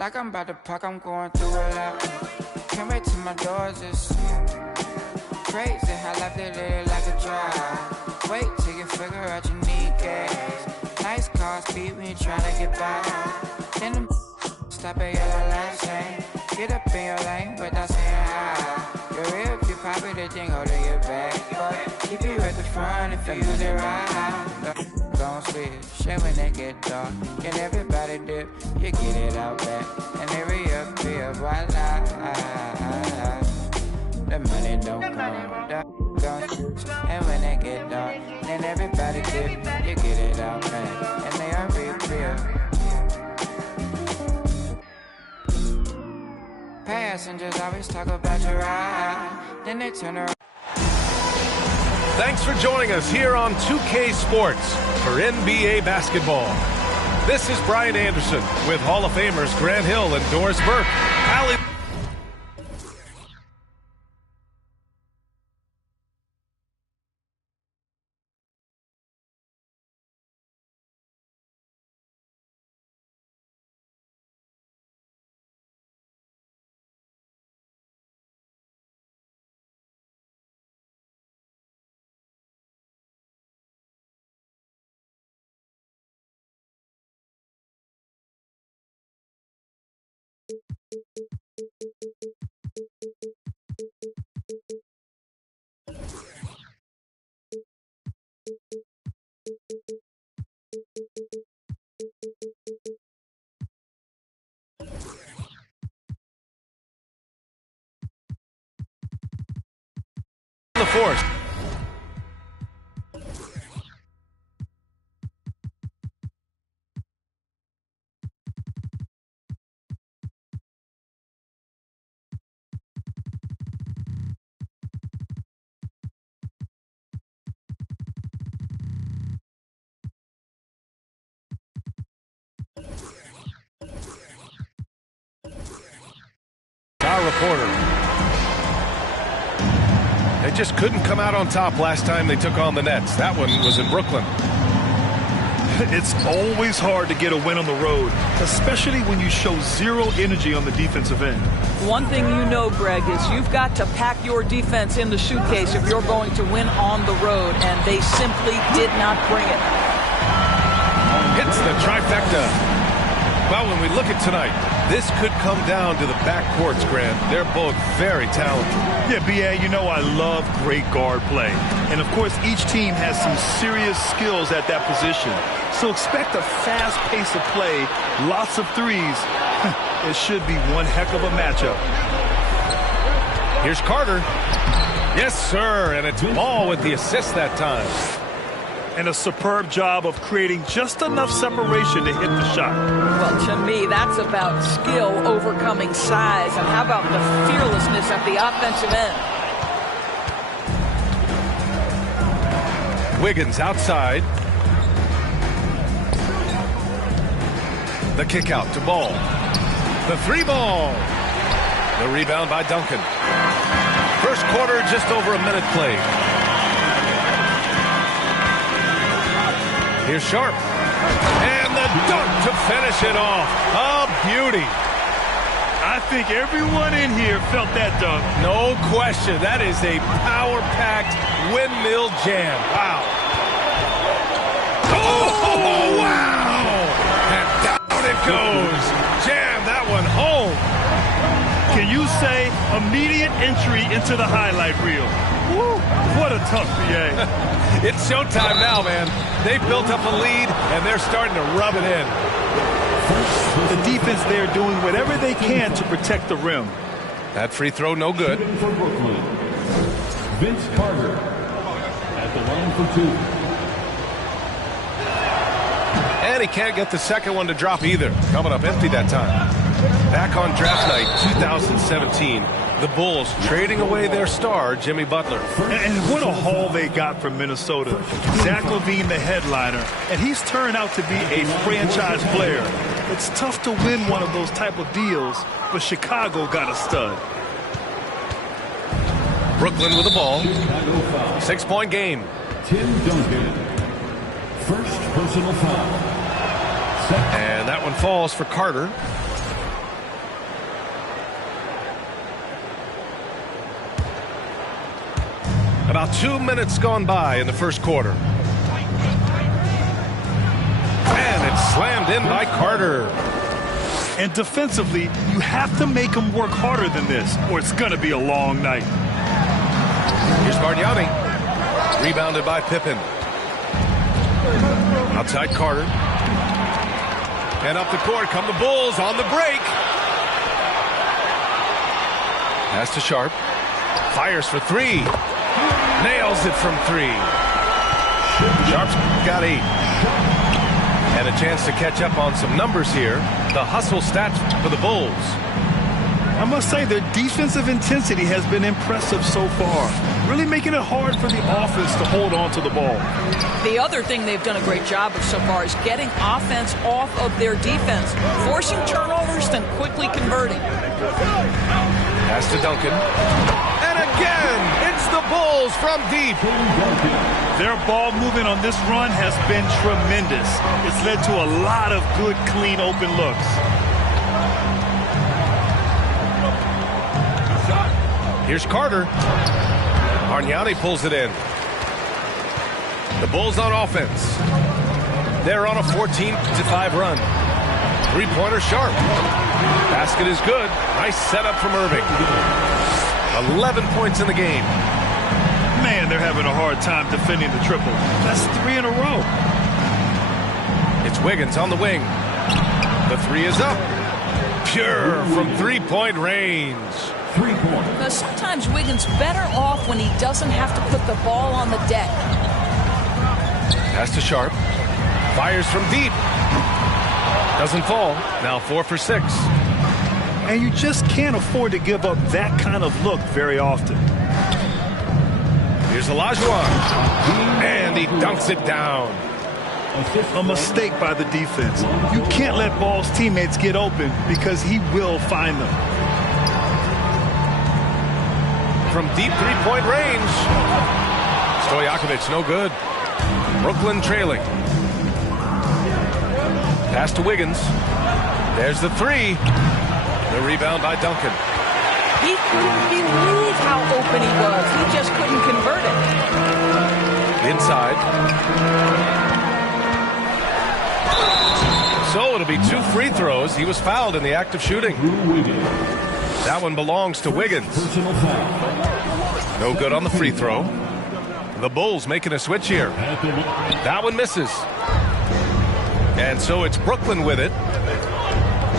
Like I'm about to park, I'm going through a lot. Can't wait till my doors is crazy how life they live like a drive. Wait till you figure out you need gas. Nice car speed when you tryna get by. Then them stop at yellow light saying, get up in your lane without saying hi. You're real if you pop it, the thing hold to your back. But keep you at the front if you use it right. Don't sleep, shit when they get dark. Can everybody dip? You get it out back. And every up here, voila. The money don't come. And when they get dark, then everybody dip. You get it out back. And they are real. Passengers always talk about your ride. Then they turn around. Thanks for joining us here on 2K Sports for NBA basketball. This is Brian Anderson with Hall of Famers Grant Hill and Doris Burke. Allie the force. Our reporter. They just couldn't come out on top last time they took on the Nets. That one was in Brooklyn. It's always hard to get a win on the road, especially when you show zero energy on the defensive end. One thing you know, Greg, is you've got to pack your defense in the suitcase if you're going to win on the road, and they simply did not bring it. Hits the trifecta. Well, when we look at tonight, this could come down to the backcourts, Grant. They're both very talented. Yeah, B.A., you know I love great guard play. And, of course, each team has some serious skills at that position. So expect a fast pace of play, lots of threes. It should be one heck of a matchup. Here's Carter. Yes, sir, and it's Ball with the assist that time. And a superb job of creating just enough separation to hit the shot. Well, to me, that's about skill overcoming size. And how about the fearlessness at the offensive end? Wiggins outside. The kick out to Ball. The three ball. The rebound by Duncan. First quarter, just over a minute played. Here's Sharp. And the dunk to finish it off. A beauty. I think everyone in here felt that dunk. No question. That is a power-packed windmill jam. Wow. Oh, wow. And down it goes. Jam that one home. Can you say immediate entry into the highlight reel? Woo, what a tough BA. It's showtime now, man. They've built up a lead, and they're starting to rub it in. The defense there doing whatever they can to protect the rim. That free throw, no good. For Brooklyn, Vince Carter at the line for two. And he can't get the second one to drop either. Coming up empty that time. Back on draft night 2017, the Bulls trading away their star, Jimmy Butler. And what a haul they got from Minnesota. Zach LaVine, the headliner, and he's turned out to be a franchise player. It's tough to win one of those type of deals, but Chicago got a stud. Brooklyn with the ball. 6-point game. Tim Duncan. First personal foul. And that one falls for Carter. About 2 minutes gone by in the first quarter. And it's slammed in by Carter. And defensively, you have to make them work harder than this, or it's going to be a long night. Here's Bargnani. Rebounded by Pippen. Outside Carter. And up the court come the Bulls on the break. Pass to Sharp. Fires for three. Nails it from three. Sharp's got 8. And a chance to catch up on some numbers here. The hustle stats for the Bulls. I must say their defensive intensity has been impressive so far. Really making it hard for the offense to hold on to the ball. The other thing they've done a great job of so far is getting offense off of their defense, forcing turnovers, then quickly converting. Pass to Duncan. And again, it's the Bulls from deep. Their ball movement on this run has been tremendous. It's led to a lot of good, clean, open looks. Here's Carter. Bargnani pulls it in. The Bulls on offense. They're on a 14-5 run. Three-pointer Sharp. Basket is good. Nice setup from Irving. 11 points in the game. Man, they're having a hard time defending the triple. That's 3 in a row. It's Wiggins on the wing. The three is up. Pure from three-point range. 3 points. Now, sometimes Wiggins better off when he doesn't have to put the ball on the deck. Pass to Sharp. Fires from deep. Doesn't fall. Now 4 for 6. And you just can't afford to give up that kind of look very often. Here's Olajuwon. And he dunks it down. A mistake by the defense. You can't let Ball's teammates get open because he will find them. From deep three-point range. Stojakovic, no good. Brooklyn trailing. Pass to Wiggins. There's the three. The rebound by Duncan. He couldn't believe how open he was. He just couldn't convert it. Inside. So it'll be 2 free throws. He was fouled in the act of shooting. That one belongs to Wiggins. No good on the free throw. The Bulls making a switch here. That one misses. And so it's Brooklyn with it.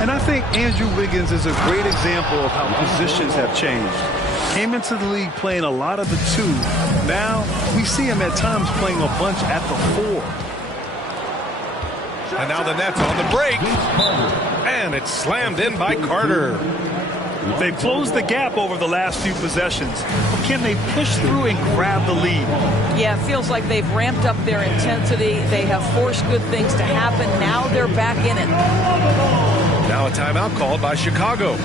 And I think Andrew Wiggins is a great example of how positions have changed. Came into the league playing a lot of the 2. Now we see him at times playing a bunch at the 4. And now the Nets on the break. And it's slammed in by Carter. They've closed the gap over the last few possessions. But can they push through and grab the lead? Yeah, it feels like they've ramped up their intensity. They have forced good things to happen. Now they're back in it. Now a timeout called by Chicago.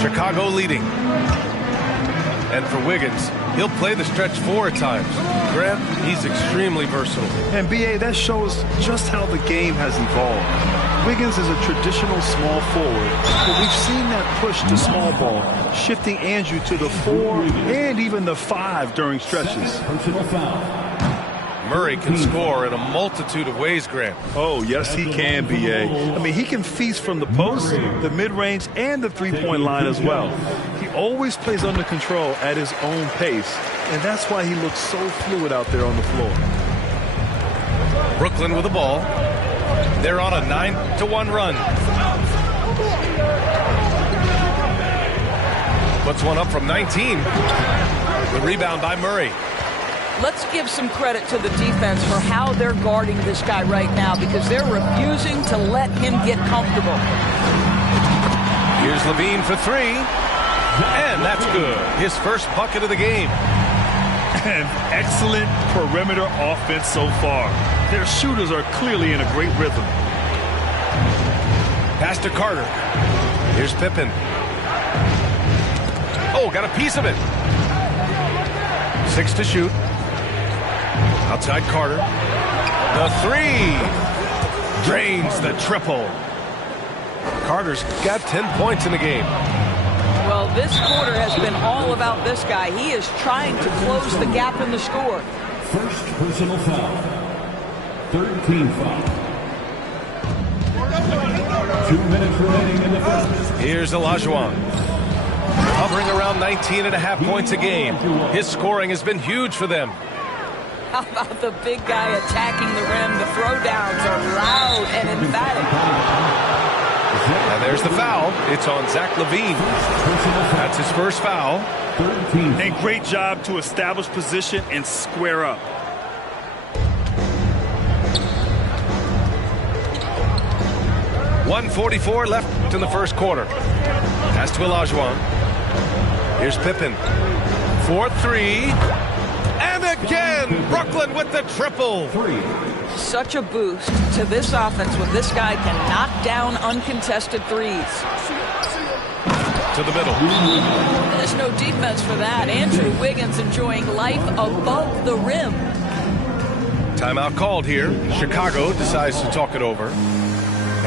Chicago leading. And for Wiggins, he'll play the stretch 4 at times. Grant, he's extremely versatile. And B.A., that shows just how the game has evolved. Wiggins is a traditional small forward, but we've seen that push to small ball, shifting Andrew to the 4 and even the 5 during stretches. Personal foul. Murray can score in a multitude of ways, Grant. Oh, yes, he can, B.A. I mean, he can feast from the post, the mid-range, and the three-point line as well. He always plays under control at his own pace, and that's why he looks so fluid out there on the floor. Brooklyn with the ball. They're on a 9-1 run. Puts one up from 19. The rebound by Murray. Let's give some credit to the defense for how they're guarding this guy right now, because they're refusing to let him get comfortable. Here's Levine for 3. And that's good. His first bucket of the game. An excellent perimeter offense so far. Their shooters are clearly in a great rhythm. Pass to Carter. Here's Pippen. Oh, got a piece of it. 6 to shoot. Outside Carter. The 3. Drains the triple. Carter's got 10 points in the game. Well, this quarter has been all about this guy. He is trying to close the gap in the score. First personal foul. 13 foul. 2 minutes remaining in the first. Here's Olajuwon. Hovering around 19.5 points a game. His scoring has been huge for them. How about the big guy attacking the rim? The throwdowns are loud and emphatic. And there's the foul. It's on Zach LaVine. That's his first foul. And great job to establish position and square up. .144 left in the first quarter. Pass to Olajuwon. Here's Pippen. 4-3. And again, Brooklyn with the triple. Such a boost to this offense when this guy can knock down uncontested threes. To the middle. There's no defense for that. Andrew Wiggins enjoying life above the rim. Timeout called here. Chicago decides to talk it over.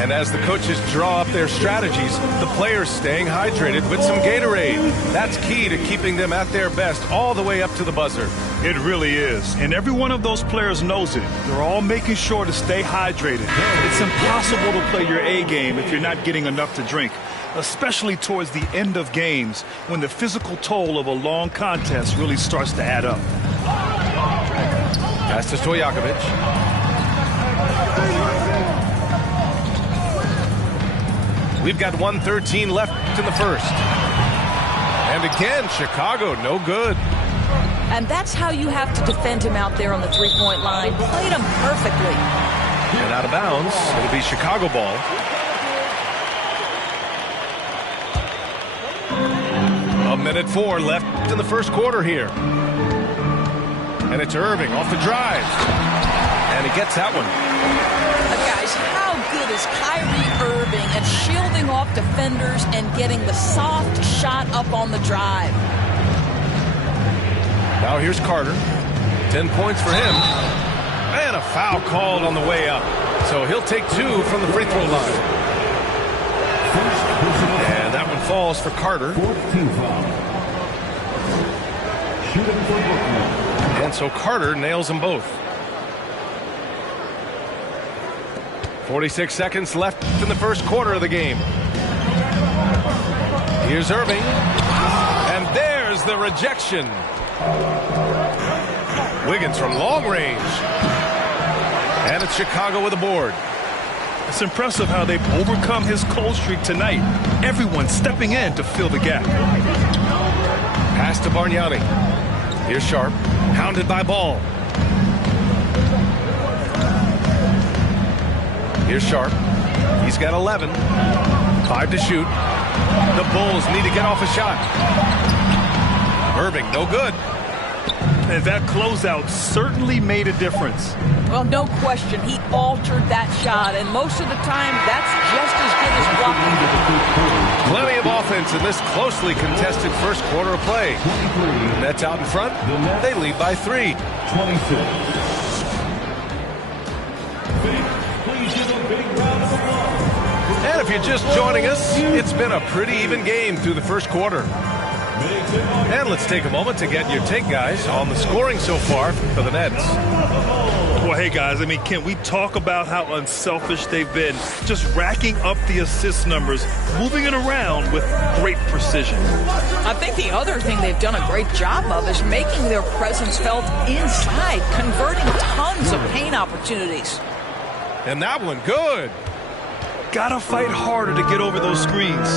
And as the coaches draw up their strategies, the players staying hydrated with some Gatorade. That's key to keeping them at their best all the way up to the buzzer. It really is. And every one of those players knows it. They're all making sure to stay hydrated. It's impossible to play your A game if you're not getting enough to drink, especially towards the end of games when the physical toll of a long contest really starts to add up. Pass to Stojakovic. We've got 1:13 left in the first. And again, Chicago, no good. And that's how you have to defend him out there on the three-point line. Played him perfectly. And out of bounds. It'll be Chicago ball. A minute 4 left in the first quarter here. And it's Irving off the drive. And he gets that one. Guys, how good is Kyrie Irving at shielding off defenders and getting the soft shot up on the drive? Now here's Carter. 10 points for him. And a foul called on the way up. So he'll take 2 from the free throw line. And that one falls for Carter. 14 foul. Shooting for Brooklyn. And so Carter nails them both. 46 seconds left in the first quarter of the game. Here's Irving. And there's the rejection. Wiggins from long range. And it's Chicago with a board. It's impressive how they've overcome his cold streak tonight. Everyone stepping in to fill the gap. Pass to Bargnani. Here's Sharp. Hounded by Ball. Here's Sharp. He's got 11. 5 to shoot. The Bulls need to get off a shot. Irving, no good. And that closeout certainly made a difference. Well, no question. He altered that shot, and most of the time, that's just as good as blocking. Plenty of offense in this closely contested first quarter of play. Nets out in front. They lead by 3. 26. And if you're just joining us, it's been a pretty even game through the first quarter. And let's take a moment to get your take, guys, on the scoring so far for the Nets. Well, hey, guys, I mean, can we talk about how unselfish they've been? Just racking up the assist numbers, moving it around with great precision. I think the other thing they've done a great job of is making their presence felt inside, converting tons of paint opportunities. And that one, good. Gotta fight harder to get over those screens.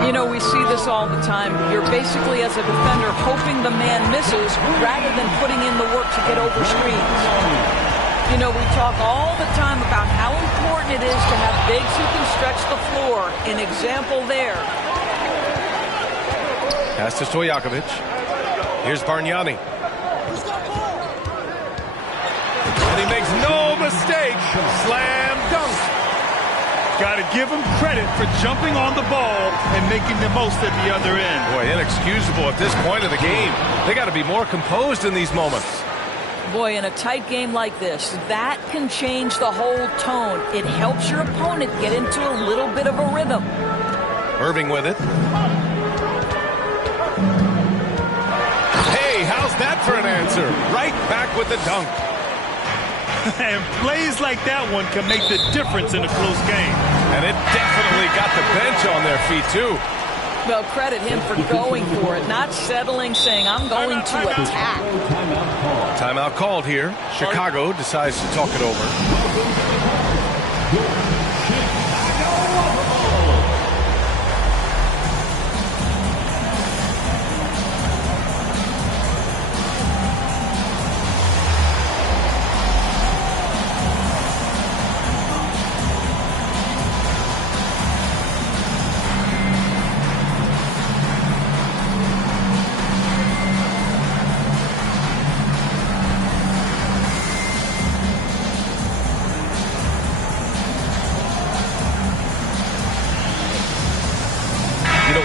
You know, we see this all the time. You're basically, as a defender, hoping the man misses rather than putting in the work to get over screens. You know, we talk all the time about how important it is to have bigs who can stretch the floor. An example there. Pass to Stojakovic. Here's Bargnani. And he makes no mistake. Slam dunk. Got to give him credit for jumping on the ball and making the most at the other end. Boy, inexcusable at this point of the game. They got to be more composed in these moments. Boy, in a tight game like this, that can change the whole tone. It helps your opponent get into a little bit of a rhythm. Irving with it. Hey, how's that for an answer? Right back with the dunk. And plays like that one can make the difference in a close game. And it definitely got the bench on their feet, too. Well, credit him for going for it, not settling, saying, I'm going to attack. Timeout called here. Chicago decides to talk it over.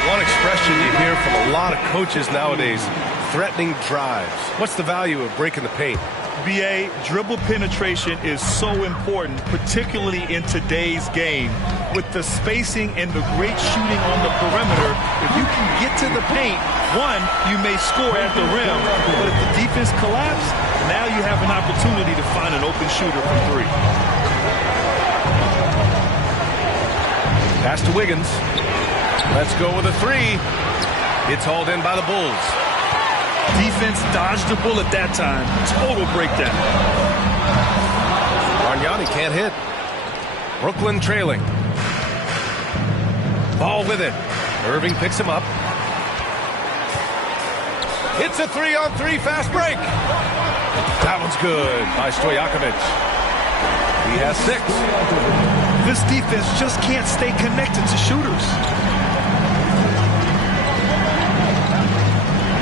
One expression you hear from a lot of coaches nowadays, threatening drives. What's the value of breaking the paint? BA, dribble penetration is so important, particularly in today's game. With the spacing and the great shooting on the perimeter, if you can get to the paint, one, you may score at the rim. But if the defense collapses, now you have an opportunity to find an open shooter from three. Pass to Wiggins. Let's go with a three. It's hauled in by the Bulls. Defense dodged the bullet that time. Total breakdown. Bargnani can't hit. Brooklyn trailing. Ball with it. Irving picks him up. It's a 3-on-3 fast break. That one's good by Stojakovic. He has 6. This defense just can't stay connected to shooters.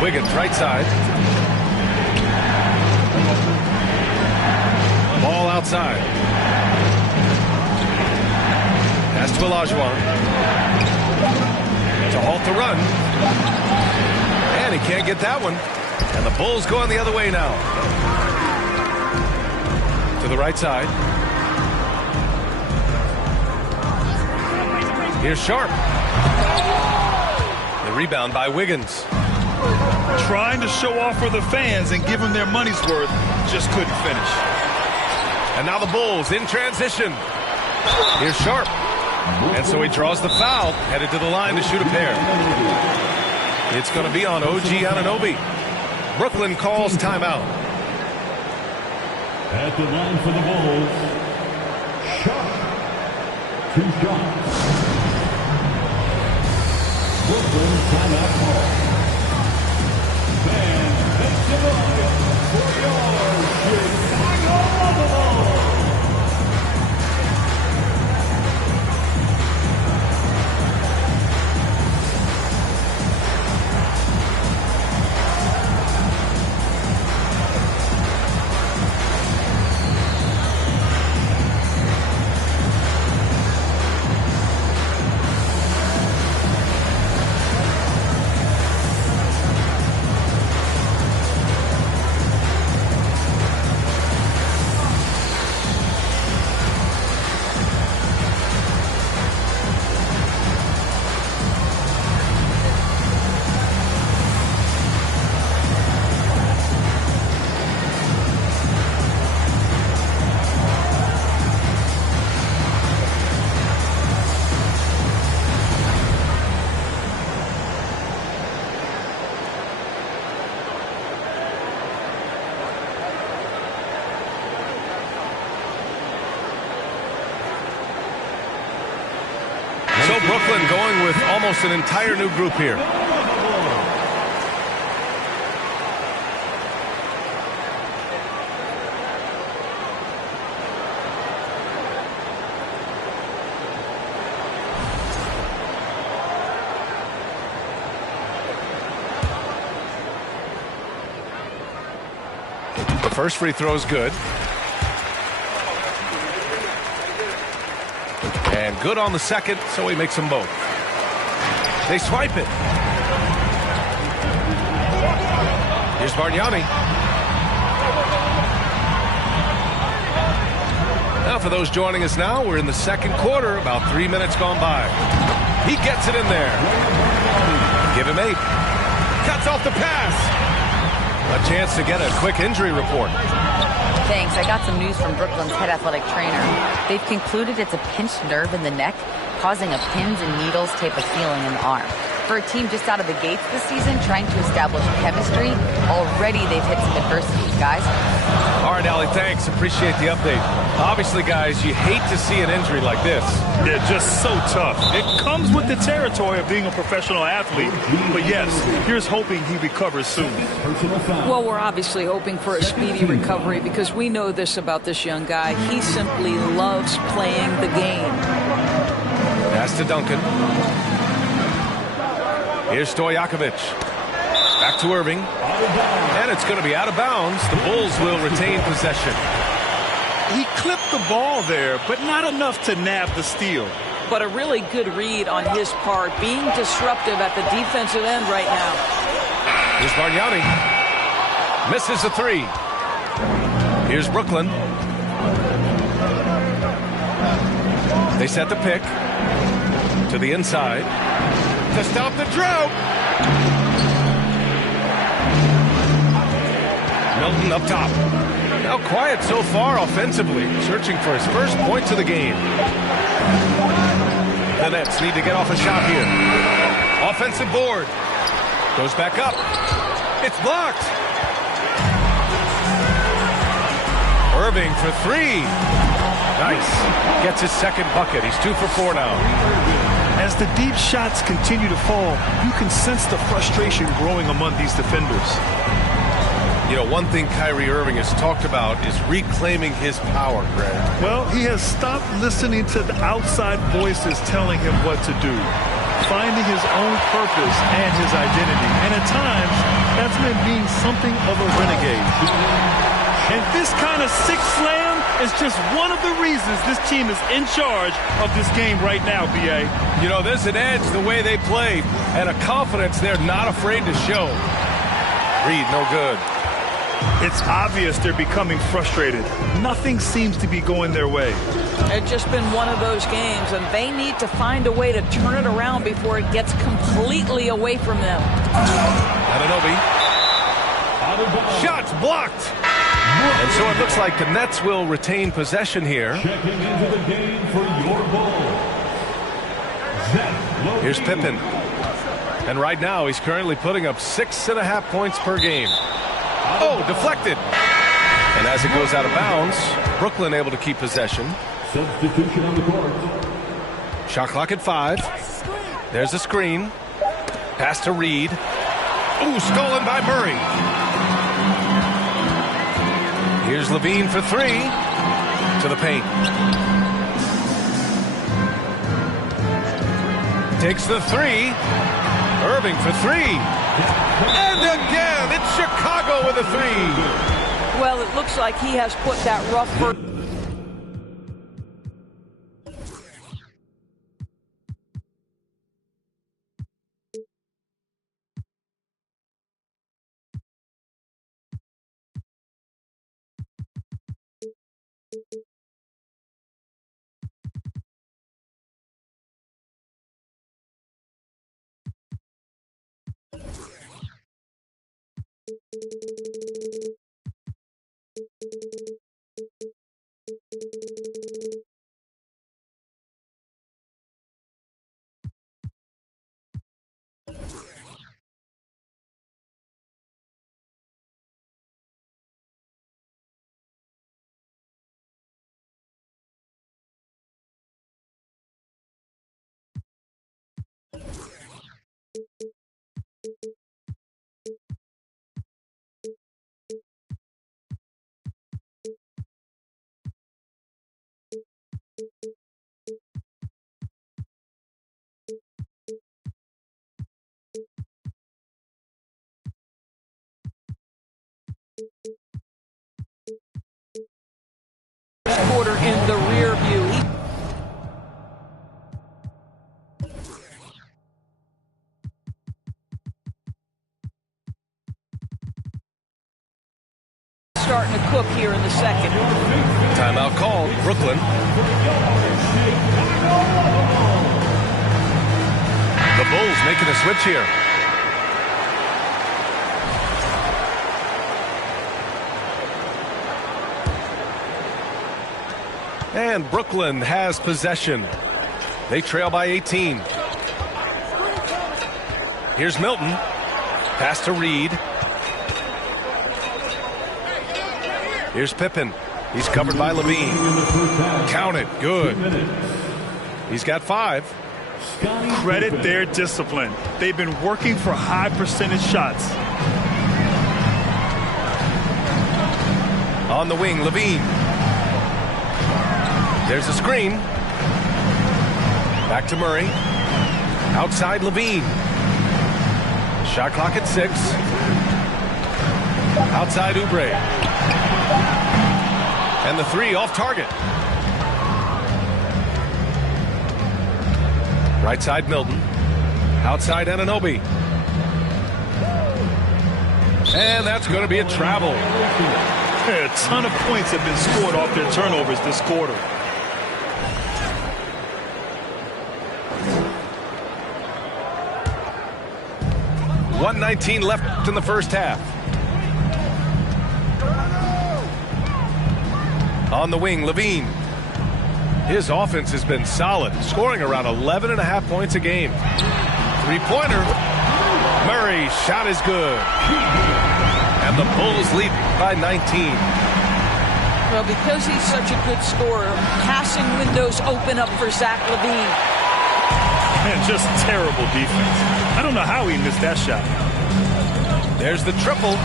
Wiggins, right side. Ball outside. Pass to Olajuwon. To halt the run. And he can't get that one. And the Bulls going the other way now. To the right side. Here's Sharp. The rebound by Wiggins. Trying to show off for the fans and give them their money's worth, just couldn't finish. And now the Bulls in transition. Here's Sharp. And so he draws the foul, headed to the line to shoot a pair. It's going to be on OG Anunoby. Brooklyn calls timeout. At the line for the Bulls, Sharp. 2 shots. Brooklyn timeout call. And makes the run for your Chicago Bulls. So Brooklyn going with almost an entire new group here. The first free throw is good. And And good on the second, so he makes them both. They swipe it. Here's Bargnani. Now, for those joining us now, we're in the second quarter, about 3 minutes gone by. He gets it in there. Give him 8. Cuts off the pass. A chance to get a quick injury report. Thanks. I got some news from Brooklyn's head athletic trainer. They've concluded it's a pinched nerve in the neck, causing a pins and needles type of feeling in the arm. For a team just out of the gates this season, trying to establish chemistry, already they've hit some adversity, guys. All right, Allie, thanks. Appreciate the update. Obviously, guys, you hate to see an injury like this. Yeah, just so tough. It comes with the territory of being a professional athlete. But yes, here's hoping he recovers soon. Well, we're obviously hoping for a speedy recovery because we know this about this young guy. He simply loves playing the game. Pass to Duncan. Here's Stojakovic. Back to Irving. And it's going to be out of bounds. The Bulls will retain possession. He clipped the ball there, but not enough to nab the steal. But a really good read on his part, being disruptive at the defensive end right now. Here's Bargnani. Misses a 3. Here's Brooklyn. They set the pick to the inside to stop the drought. Milton up top. Now quiet so far offensively, searching for his first points of the game. The Nets need to get off a shot here. Offensive board. Goes back up. It's blocked. Irving for 3. Nice. Gets his second bucket. He's 2 for 4 now. As the deep shots continue to fall, you can sense the frustration growing among these defenders. You know, one thing Kyrie Irving has talked about is reclaiming his power, Greg. Well, he has stopped listening to the outside voices telling him what to do, finding his own purpose and his identity. And at times, that's meant being something of a renegade. And this kind of sixth slam is just one of the reasons this team is in charge of this game right now, B.A. You know, there's an edge the way they play and a confidence they're not afraid to show. Reed, no good. It's obvious they're becoming frustrated. Nothing seems to be going their way. It's just been one of those games, and they need to find a way to turn it around before it gets completely away from them. Anunoby. Shots blocked. And so it looks like the Nets will retain possession here. Checking into the game for your Bulls. Here's Pippen. And right now he's currently putting up 6.5 points per game. Oh, deflected. And as it goes out of bounds, Brooklyn able to keep possession. Substitution on the court. Shot clock at 5. There's a screen. Pass to Reed. Ooh, stolen by Murray. Here's Levine for 3. To the paint. Takes the 3. Irving for 3. And again, it's Chicago with a 3. Well, it looks like he has put that rough first. starting to cook here in the second. Timeout called. Brooklyn. The Bulls making a switch here. And Brooklyn has possession. They trail by 18. Here's Milton. Pass to Reed. Here's Pippen. He's covered by Levine. Count it. Good. He's got 5. Credit their discipline. They've been working for high percentage shots. On the wing, Levine. There's a screen. Back to Murray. Outside Levine. Shot clock at 6. Outside Oubre. And the 3 off target. Right side Milton. Outside Anunoby. And that's going to be a travel. A ton of points have been scored off their turnovers this quarter. .119 left in the first half. On the wing, Levine. His offense has been solid, scoring around 11.5 points a game. Three-pointer. Murray's shot is good. And the Bulls lead by 19. Well, because he's such a good scorer, passing windows open up for Zach LaVine. Man, just terrible defense. I don't know how he missed that shot. There's the triple.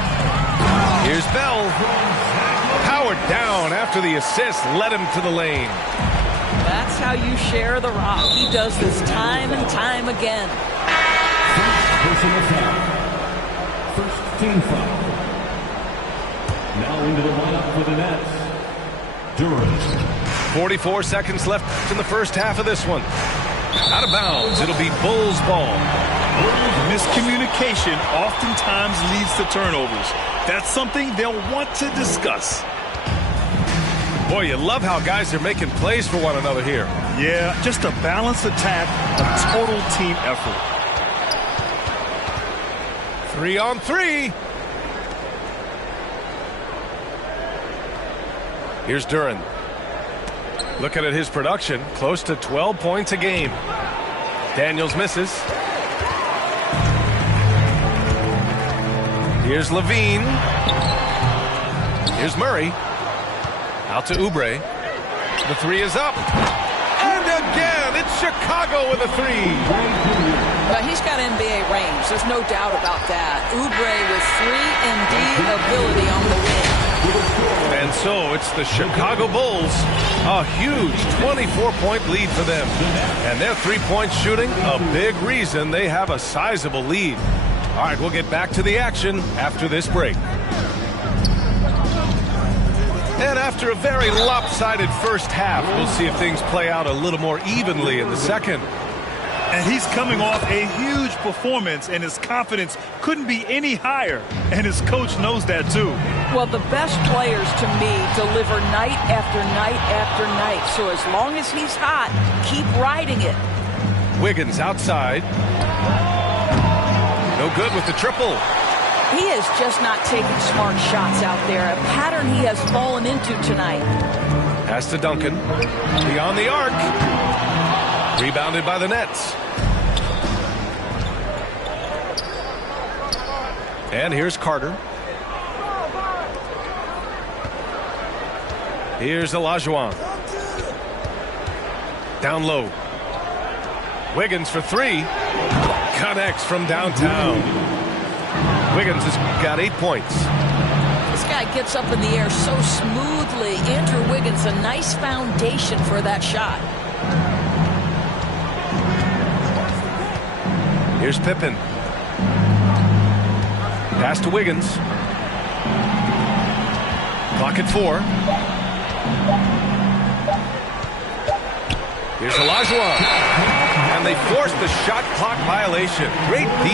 Here's Bell. Powered down after the assist led him to the lane. That's how you share the rock. He does this time and time again. Personal foul. First team foul. Now into the lineup for the Nets. Durant. 44 seconds left in the first half of this one. Out of bounds. It'll be Bulls ball. Miscommunication oftentimes leads to turnovers. That's something they'll want to discuss. Boy, you love how guys are making plays for one another here. Yeah, just a balanced attack, a total team effort. 3-on-3. Here's Duran. Looking at his production, close to 12 points a game. Daniels misses. Here's Levine. Here's Murray. Out to Oubre. The 3 is up. And again, it's Chicago with a 3. But he's got NBA range. There's no doubt about that. Oubre with 3-and-D ability on the wing. And so it's the Chicago Bulls. A huge 24-point lead for them. And their three-point shooting, a big reason they have a sizable lead. All right, we'll get back to the action after this break. And after a very lopsided first half, we'll see if things play out a little more evenly in the second. And he's coming off a huge performance, and his confidence couldn't be any higher. And his coach knows that, too. Well, the best players, to me, deliver night after night after night. So as long as he's hot, keep riding it. Wiggins outside. No good with the triple. He is just not taking smart shots out there, a pattern he has fallen into tonight. Pass to Duncan. Beyond the arc. Rebounded by the Nets. And here's Carter. Here's Olajuwon. Down low. Wiggins for 3. Connects from downtown. Wiggins has got 8 points. This guy gets up in the air so smoothly. Andrew Wiggins, a nice foundation for that shot. Here's Pippen. Pass to Wiggins. Clock at 4. Here's Olajuwon. And they force the shot clock violation. Great D.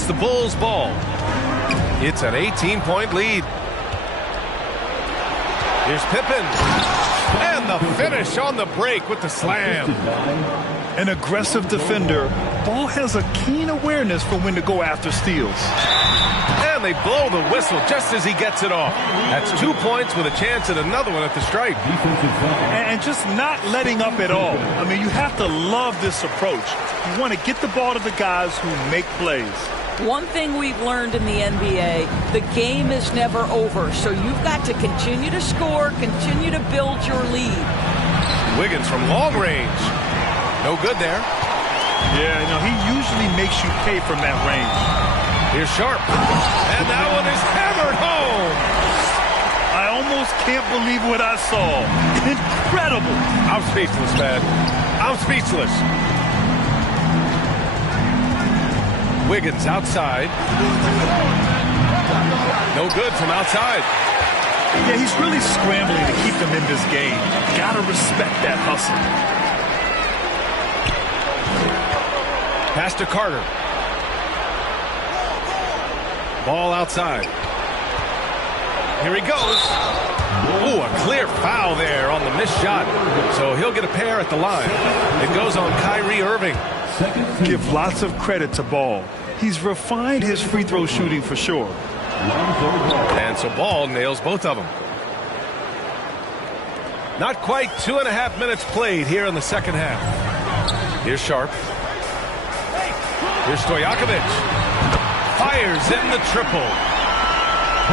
It's the Bulls' ball. It's an 18-point lead. Here's Pippen. And the finish on the break with the slam. An aggressive defender. Ball has a keen awareness for when to go after steals. And they blow the whistle just as he gets it off. That's 2 points with a chance at another one at the stripe. And just not letting up at all. I mean, you have to love this approach. You want to get the ball to the guys who make plays. One thing we've learned in the NBA, the game is never over. So you've got to continue to score, continue to build your lead. Wiggins from long range. No good there. Yeah, no, he usually makes you pay from that range. Here's Sharp. And that one is hammered home. I almost can't believe what I saw. Incredible. I'm speechless, man. I'm speechless. Wiggins outside. No good from outside. Yeah, he's really scrambling to keep them in this game. Gotta respect that hustle. Pass to Carter. Ball outside. Here he goes. Ooh, a clear foul there on the missed shot. So he'll get a pair at the line. It goes on Kyrie Irving. Give lots of credit to Ball. He's refined his free throw shooting for sure. And so Ball nails both of them. Not quite 2.5 minutes played here in the second half. Here's Sharp. Here's Stojakovic. Fires in the triple.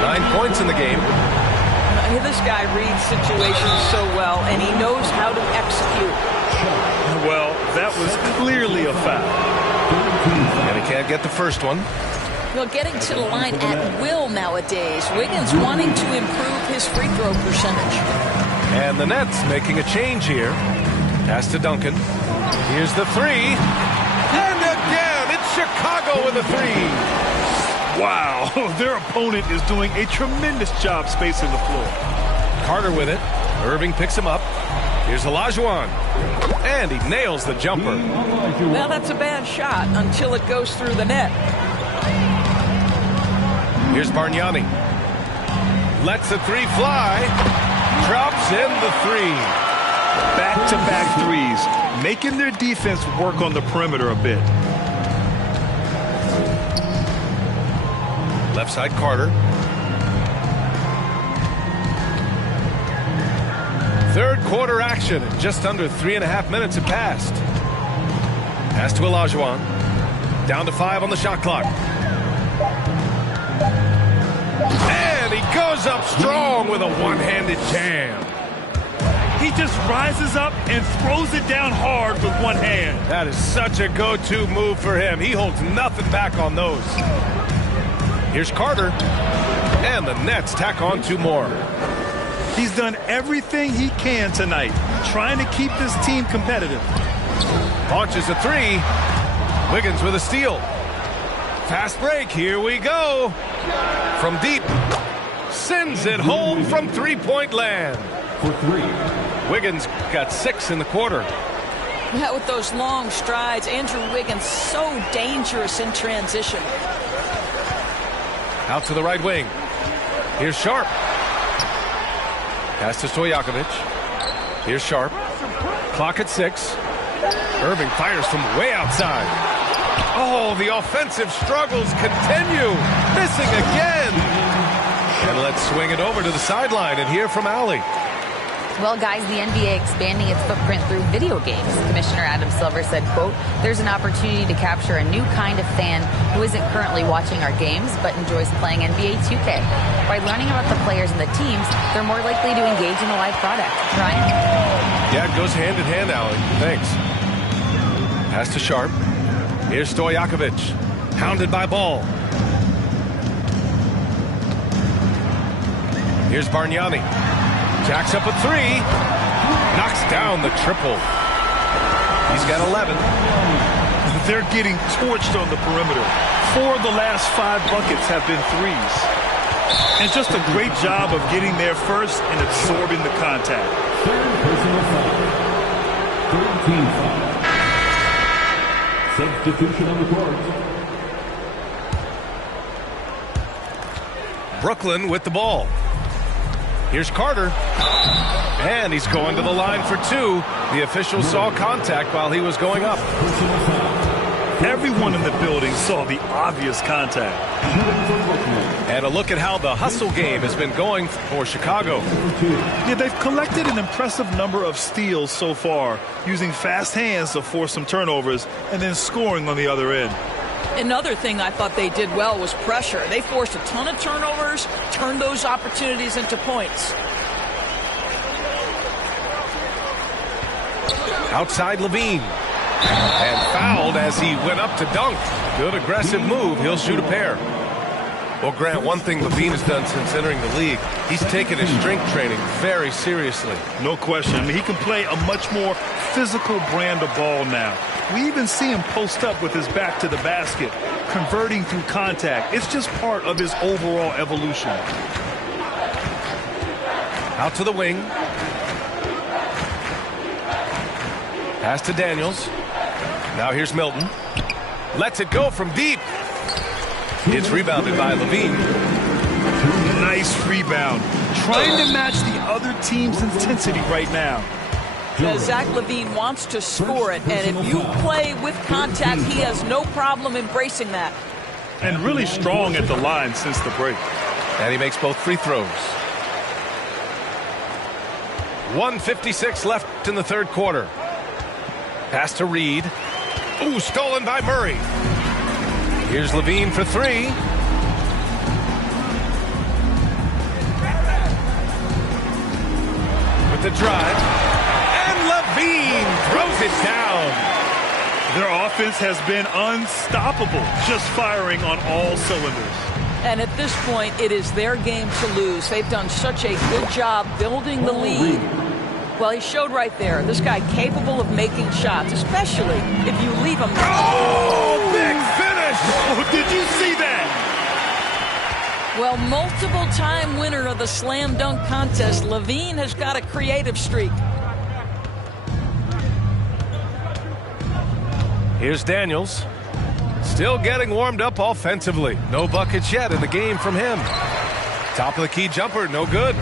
9 points in the game. This guy reads situations so well, and he knows how to execute. Well, that was clearly a foul. And he can't get the first one. Well, getting to the line at will nowadays. Wiggins wanting to improve his free throw percentage. And the Nets making a change here. Pass to Duncan. Here's the three. And again, it's Chicago with a three. Wow, their opponent is doing a tremendous job spacing the floor. Carter with it. Irving picks him up. Here's Olajuwon. And he nails the jumper. Well, that's a bad shot until it goes through the net. Here's Bargnani. Lets the three fly. Drops in the three. Back-to-back threes, making their defense work on the perimeter a bit. Left side, Carter. Third quarter action. Just under 3.5 minutes have passed. Pass to Olajuwon. Down to 5 on the shot clock. And he goes up strong with a one-handed jam. He just rises up and throws it down hard with one hand. That is such a go-to move for him. He holds nothing back on those. Here's Carter. And the Nets tack on 2 more. He's done everything he can tonight, trying to keep this team competitive. Launches a three. Wiggins with a steal. Fast break. Here we go. From deep. Sends it home from three-point land. For 3. Wiggins got 6 in the quarter. Yeah, with those long strides, Andrew Wiggins so dangerous in transition. Out to the right wing. Here's Sharp. Pass to Stojakovic. Here's Sharp. Clock at 6. Irving fires from way outside. Oh, the offensive struggles continue. Missing again. And let's swing it over to the sideline and hear from Allie. Well, guys, the NBA expanding its footprint through video games. Commissioner Adam Silver said, quote, "There's an opportunity to capture a new kind of fan who isn't currently watching our games but enjoys playing NBA 2K. By learning about the players and the teams, they're more likely to engage in the live product." Ryan? Yeah, it goes hand in hand, Allie. Thanks. Pass to Sharp. Here's Stojakovic. Hounded by Ball. Here's Bargnani. Jacks up a three. Knocks down the triple. He's got 11. They're getting torched on the perimeter. 4 of the last 5 buckets have been threes. And just a great job of getting there first and absorbing the contact. Third personal foul. Third team foul. Substitution on the court. Brooklyn with the ball. Here's Carter. And he's going to the line for two. The official saw contact while he was going up. Everyone in the building saw the obvious contact. And a look at how the hustle game has been going for Chicago. Yeah, they've collected an impressive number of steals so far, using fast hands to force some turnovers and then scoring on the other end. Another thing I thought they did well was pressure. They forced a ton of turnovers, turned those opportunities into points. Outside LaVine. And fouled as he went up to dunk. Good aggressive move. He'll shoot a pair. Well, Grant, one thing LaVine has done since entering the league, he's taken his strength training very seriously. No question. I mean, he can play a much more physical brand of ball now. We even see him post up with his back to the basket, converting through contact. It's just part of his overall evolution. Out to the wing. Pass to Daniels. Now here's Milton. Lets it go from deep. It's rebounded by LaVine. Nice rebound. Trying to match the other team's intensity right now. Zach LaVine wants to score it, and if you play with contact, he has no problem embracing that. And really strong at the line since the break. And he makes both free throws. 1:56 left in the third quarter. Pass to Reed. Ooh, stolen by Murray. Here's LaVine for three. With the drive. And LaVine throws it down. Their offense has been unstoppable, just firing on all cylinders. And at this point, it is their game to lose. They've done such a good job building the lead. Well, he showed right there. This guy capable of making shots, especially if you leave him. Oh, big finish! Oh, did you see that? Well, multiple-time winner of the slam dunk contest, LaVine has got a creative streak. Here's Daniels. Still getting warmed up offensively. No buckets yet in the game from him. Top of the key jumper, no good.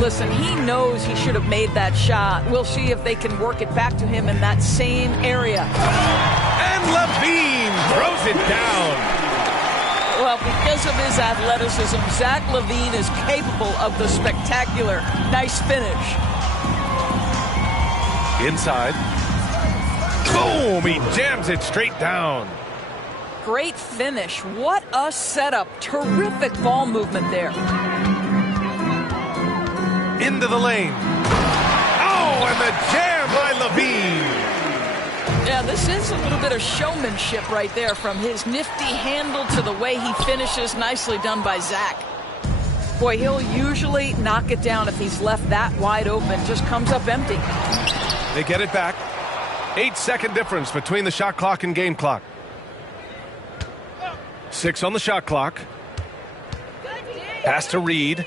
Listen, he knows he should have made that shot. We'll see if they can work it back to him in that same area. And LaVine throws it down. Well, because of his athleticism, Zach LaVine is capable of the spectacular. Nice finish. Inside. Boom! He jams it straight down. Great finish. What a setup. Terrific ball movement there. Into the lane. Oh, and the jam by LaVine. Yeah, this is a little bit of showmanship right there, from his nifty handle to the way he finishes. Nicely done by Zach. Boy, he'll usually knock it down if he's left that wide open. Just comes up empty. They get it back. 8-second difference between the shot clock and game clock. 6 on the shot clock. Pass to Reed.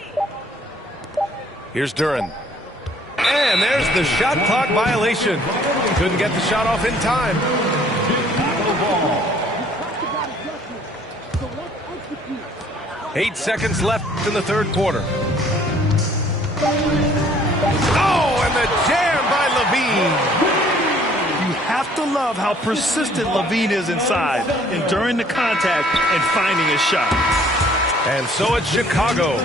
Here's Duren. And there's the shot clock violation. Couldn't get the shot off in time. Eight seconds left in the third quarter. Oh, and the jam by LaVine. You have to love how persistent LaVine is inside, enduring the contact and finding his shot. And so it's Chicago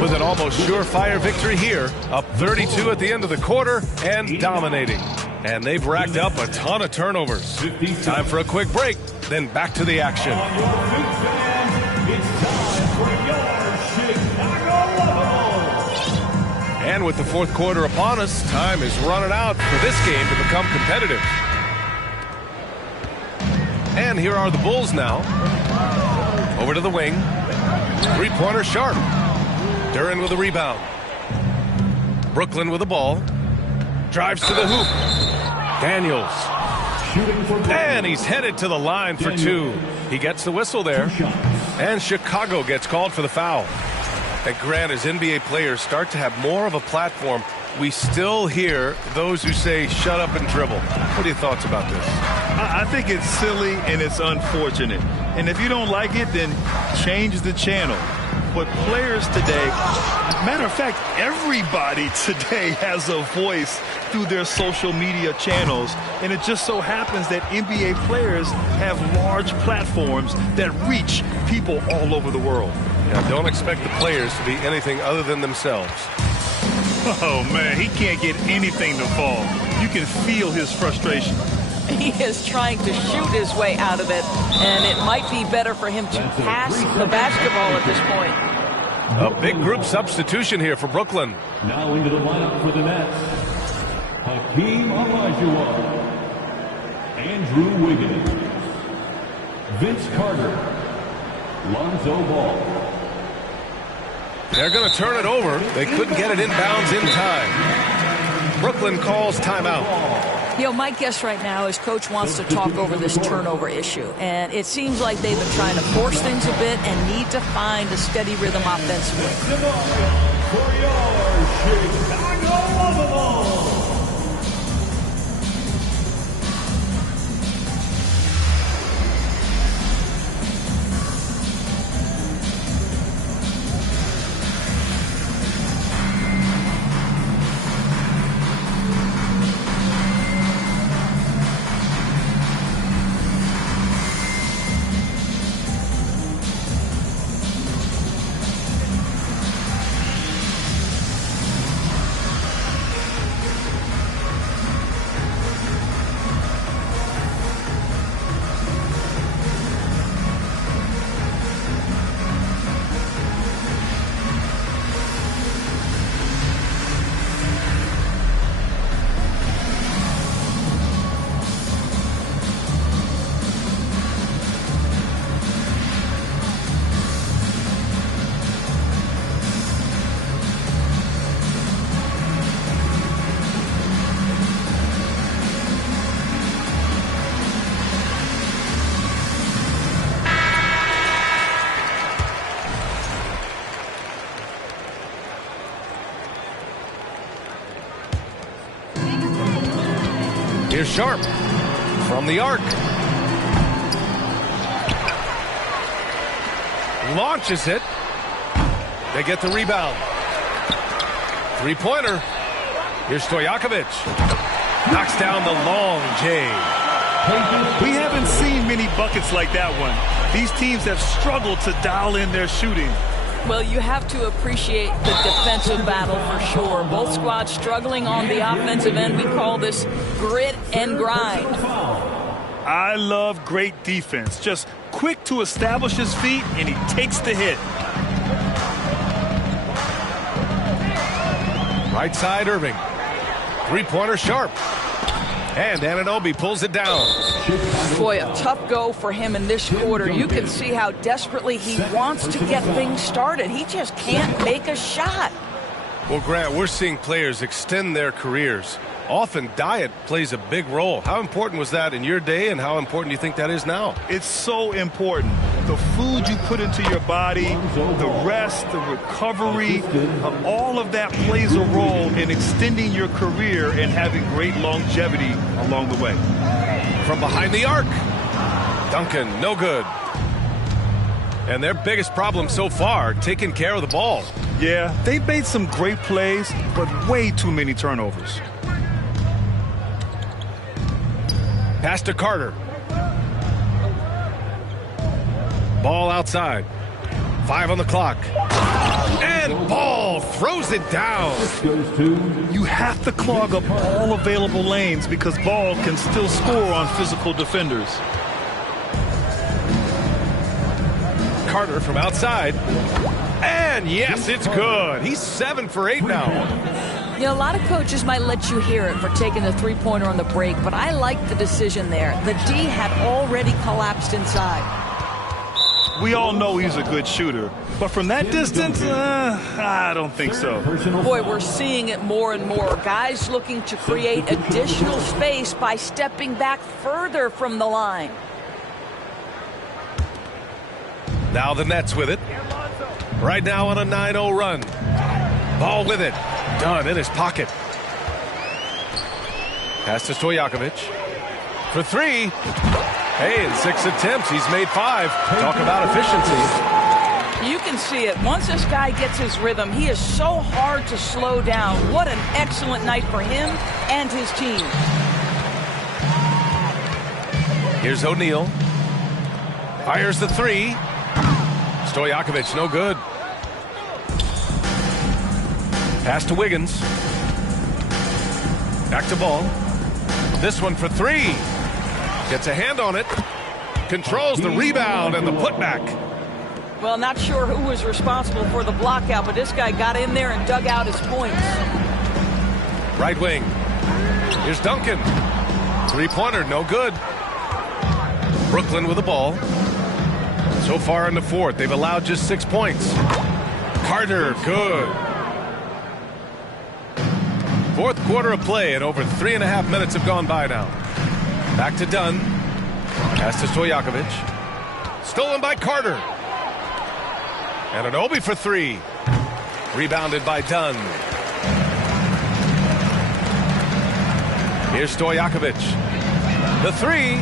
with an almost surefire victory here, up 32 at the end of the quarter and dominating. And they've racked up a ton of turnovers. Time for a quick break, then back to the action. And with the fourth quarter upon us, time is running out for this game to become competitive. And here are the Bulls now. Over to the wing. Three-pointer Sharp. Duren with a rebound. Brooklyn with the ball. Drives to the hoop. Daniels. And he's headed to the line for two. He gets the whistle there. And Chicago gets called for the foul. And Grant, as NBA players start to have more of a platform, we still hear those who say, shut up and dribble. What are your thoughts about this? I think it's silly and it's unfortunate. And if you don't like it, then change the channel. but players today, matter of fact, everybody today has a voice through their social media channels, and it just so happens that NBA players have large platforms that reach people all over the world. Yeah, don't expect the players to be anything other than themselves. Oh, man, he can't get anything to fall. You can feel his frustration. He is trying to shoot his way out of it, and it might be better for him to pass the basketball at this point. A big group substitution here for Brooklyn. Now into the lineup for the Nets, Hakeem Olajuwon, Andrew Wiggins, Vince Carter, Lonzo Ball. They're going to turn it over. They couldn't get it inbounds in time. Brooklyn calls timeout. You know, my guess right now is Coach wants to talk over this turnover issue. And it seems like they've been trying to force things a bit and need to find a steady rhythm offensively. For your Chicago Bulls. Here's Sharp from the arc. Launches it. They get the rebound. Three-pointer. Here's Stojakovic. Knocks down the long J. We haven't seen many buckets like that one. These teams have struggled to dial in their shooting. Well, you have to appreciate the defensive battle for sure. Both squads struggling on the offensive end. We call this grit and grind. I love great defense. Just quick to establish his feet, and he takes the hit. Right side, Irving. Three-pointer, Sharp. And Anunoby pulls it down. Boy, a tough go for him in this quarter. You can see how desperately he wants to get things started. He just can't make a shot. Well, Grant, we're seeing players extend their careers. Often diet plays a big role. How important was that in your day, and how important do you think that is now? It's so important. The food you put into your body, the rest, the recovery, all of that plays a role in extending your career and having great longevity along the way. From behind the arc. Duncan, no good. And their biggest problem so far, taking care of the ball. Yeah, they've made some great plays, but way too many turnovers. Pass to Carter. Ball outside. 5 on the clock. And Ball throws it down. You have to clog up all available lanes because Ball can still score on physical defenders. Carter from outside. And yes, it's good. He's 7 for 8 now. You know, a lot of coaches might let you hear it for taking the three-pointer on the break, but I like the decision there. The D had already collapsed inside. We all know he's a good shooter, but from that distance, I don't think so. Boy, we're seeing it more and more. Guys looking to create additional space by stepping back further from the line. Now the Nets with it. Right now on a 9-0 run. Ball with it. Done in his pocket. Pass to Stojakovic. For 3. Hey, in 6 attempts, he's made 5. Talk about efficiency. You can can see it. Once this guy gets his rhythm, he is so hard to slow down. What an excellent night for him and his team. Here's O'Neal. Fires the three. Stojakovic, no good. Pass to Wiggins. Back to Ball. This one for three. Gets a hand on it. Controls the rebound and the putback. Well, not sure who was responsible for the blockout, but this guy got in there and dug out his points. Right wing. Here's Duncan. Three-pointer, no good. Brooklyn with the ball. So far in the fourth, they've allowed just 6 points. Carter, good. Fourth quarter of play, and over 3.5 minutes have gone by now. Back to Dunn. Pass to Stojakovic. Stolen by Carter. Anunoby for three. Rebounded by Dunn. Here's Stojakovic. The three.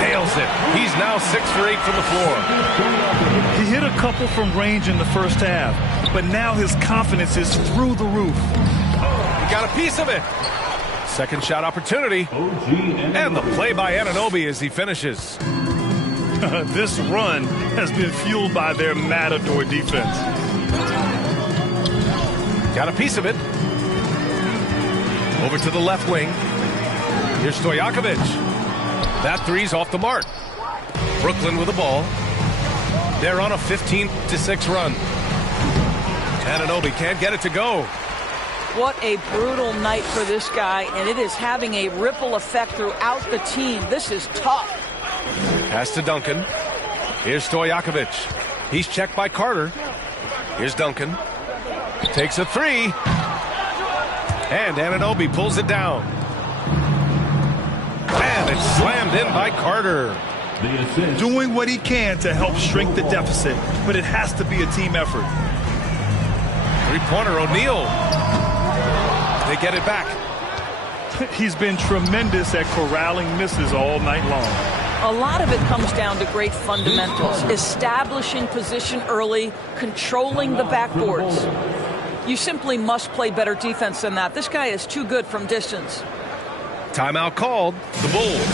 Nails it. He's now 6 for 8 from the floor. He hit a couple from range in the first half, but now his confidence is through the roof. He got a piece of it. Second shot opportunity. And the play by Anunoby as he finishes. This run has been fueled by their Matador defense. Got a piece of it. Over to the left wing. Here's Stojakovic. That three's off the mark. Brooklyn with the ball. They're on a 15-6 run. Anunoby can't get it to go. What a brutal night for this guy, and it is having a ripple effect throughout the team. This is tough. Pass to Duncan. Here's Stojakovic. He's checked by Carter. Here's Duncan. Takes a three. And Anunoby pulls it down. And it's slammed in by Carter. Doing what he can to help shrink the deficit, but it has to be a team effort. Three-pointer, O'Neal. They get it back. He's been tremendous at corralling misses all night long. A lot of it comes down to great fundamentals. Establishing position early, controlling the backboards. You simply must play better defense than that. This guy is too good from distance. Timeout called. The Bulls.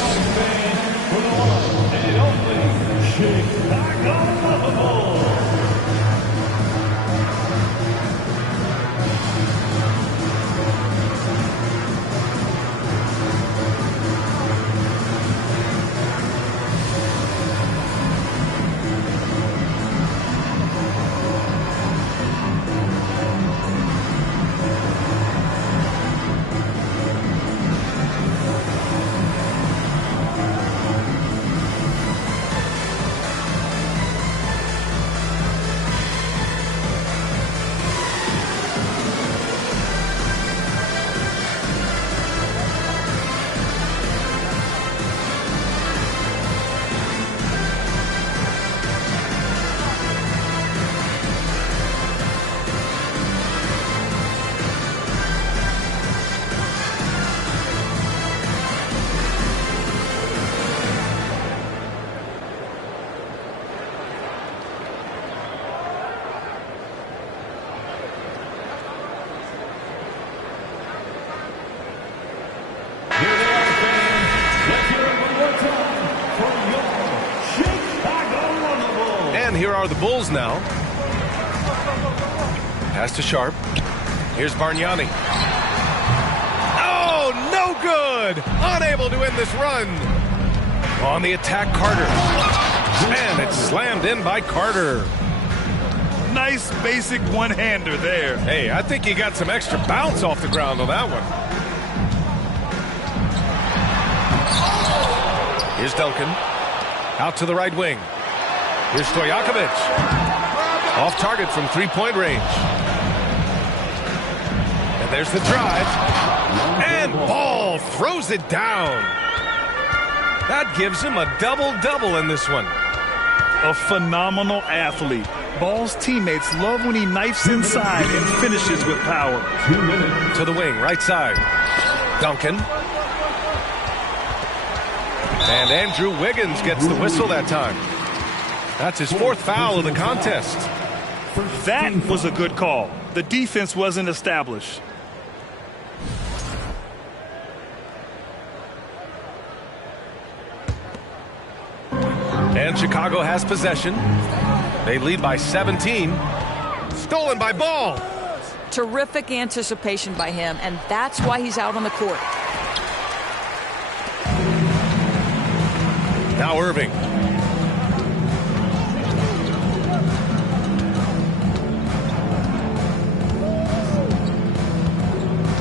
Here are the Bulls now. Pass to Sharp. Here's Bargnani. Oh, no good! Unable to end this run. On the attack, Carter. And it's slammed in by Carter. Nice basic one-hander there. Hey, I think he got some extra bounce off the ground on that one. Here's Duncan. Out to the right wing. Here's Stojakovic. Off target from three-point range. And there's the drive. And Ball throws it down. That gives him a double-double in this one. A phenomenal athlete. Ball's teammates love when he knifes inside and finishes with power. To the wing, right side. Duncan. And Andrew Wiggins gets the whistle that time. That's his fourth foul of the contest. That was a good call. The defense wasn't established. And Chicago has possession. They lead by 17. Stolen by Ball. Terrific anticipation by him, and that's why he's out on the court. Now Irving.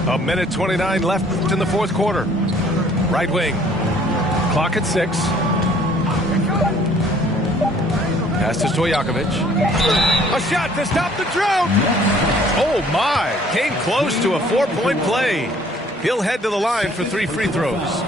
A minute 29 left in the fourth quarter. Right wing. Clock at 6. Pass to Stojakovic. A shot to stop the drought. Oh my, came close to a 4-point play. He'll head to the line for 3 free throws.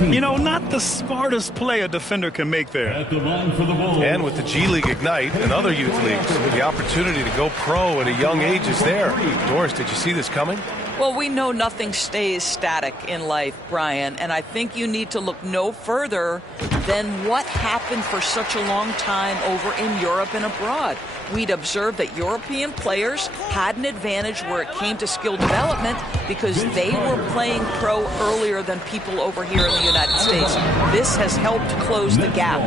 You know, not the smartest play a defender can make there. At the line for the Bulls. And with the G League Ignite and other youth leagues, the opportunity to go pro at a young age is there. Doris, did you see this coming? Well, we know nothing stays static in life, Brian, and I think you need to look no further than what happened for such a long time over in Europe and abroad. We'd observed that European players had an advantage where it came to skill development because they were playing pro earlier than people over here in the United States. This has helped close the gap.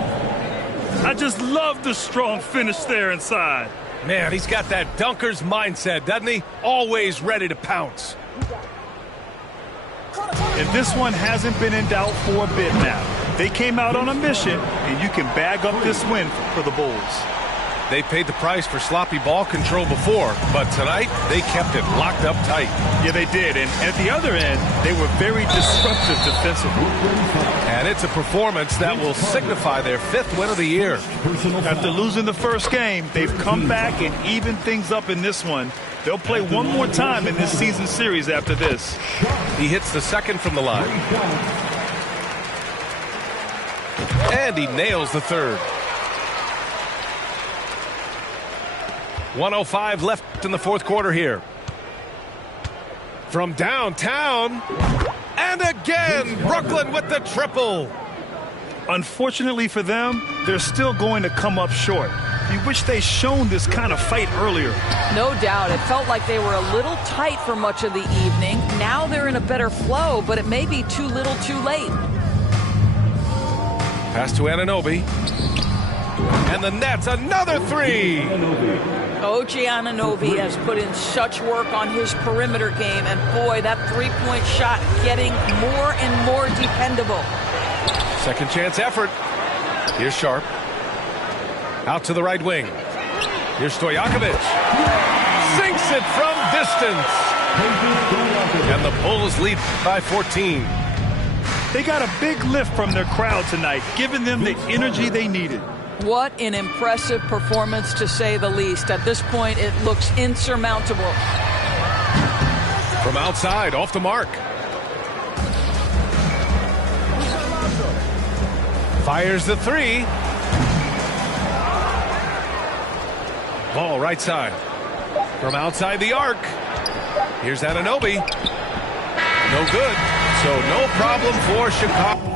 I just love the strong finish there inside. Man, he's got that dunker's mindset, doesn't he? Always ready to pounce. And this one hasn't been in doubt for a bit now. They came out on a mission, and you can bag up this win for the Bulls. They paid the price for sloppy ball control before, but tonight they kept it locked up tight. Yeah, they did. And at the other end, they were very disruptive defensively. And it's a performance that will signify their 5th win of the year. After losing the first game, they've come back and evened things up in this one. They'll play one more time in this season series after this. He hits the second from the line. And he nails the third. 1:05 left in the fourth quarter here. From downtown. And again, Brooklyn with the triple. Unfortunately for them, they're still going to come up short. You wish they'd shown this kind of fight earlier. No doubt. It felt like they were a little tight for much of the evening. Now they're in a better flow, but it may be too little too late. Pass to Anunoby. And the Nets, another 3. OG Anunoby has put in such work on his perimeter game, and boy, that three-point shot getting more and more dependable. Second chance effort. Here's Sharp. Out to the right wing. Here's Stojakovic. Sinks it from distance. And the Bulls lead by 14. They got a big lift from their crowd tonight, giving them the energy they needed. What an impressive performance, to say the least. At this point, it looks insurmountable. From outside, off the mark. Fires the 3. Ball right side. From outside the arc. Here's Anunoby. No good. So no problem for Chicago.